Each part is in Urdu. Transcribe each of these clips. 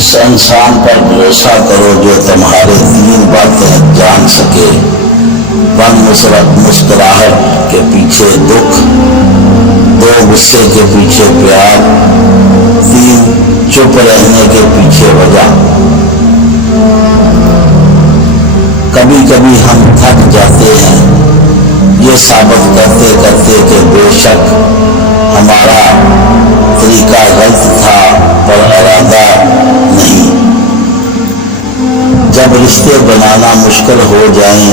اس انسان پر بھروسہ کرو جو تمہارے 3 باتیں جان سکے، مسکراہٹ کے پیچھے دکھ، 2 غصے کے پیچھے پیار، 3 چپ رہنے کے پیچھے وجہ۔ کبھی کبھی ہم تھک جاتے ہیں یہ ثابت کرتے کرتے کہ بے شک ہمارا طریقہ غلط تھا پر ارادہ نہیں۔ جب رشتے بنانا مشکل ہو جائیں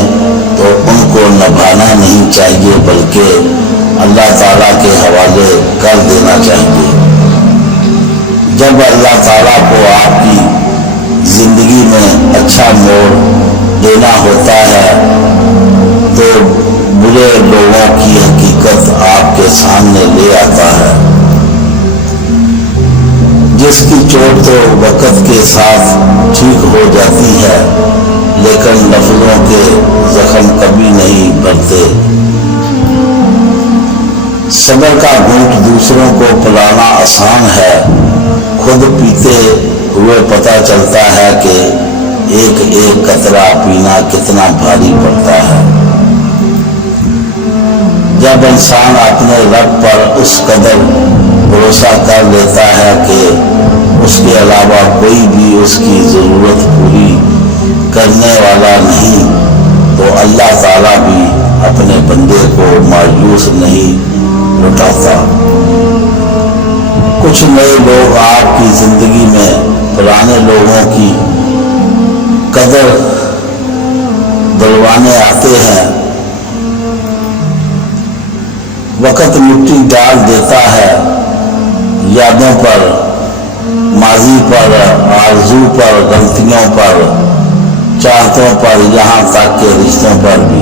تو ان کو نبھانا نہیں چاہیے بلکہ اللہ تعالیٰ کے حوالے کر دینا چاہیے۔ جب اللہ تعالیٰ کو آپ کی زندگی میں اچھا موڑ دینا ہوتا ہے تو برے لوگوں کی حقیقت آپ کے سامنے لے آتا ہے۔ جس کی چوٹ تو وقت کے ساتھ ٹھیک ہو جاتی ہے لیکن لفظوں کے زخم کبھی نہیں بھرتے۔ صبر کا گھونٹ دوسروں کو پلانا آسان ہے، خود پیتے ہوئے پتہ چلتا ہے کہ ایک ایک قطرہ پینا کتنا بھاری پڑتا ہے۔ جب انسان اپنے رب پر اس قدر بھروسہ کر لیتا ہے کہ اس کے علاوہ کوئی بھی اس کی ضرورت پوری کرنے والا نہیں تو اللہ تعالیٰ بھی اپنے بندے کو مایوس نہیں لٹاتا۔ کچھ نئے لوگ آپ کی زندگی میں پرانے لوگوں کی قدر دلوانے آتے ہیں۔ وقت مٹی ڈال دیتا ہے یادوں پر، ماضی پر، آرزو پر، غلطیوں پر، چاہتوں پر، یہاں تک کہ رشتوں پر بھی۔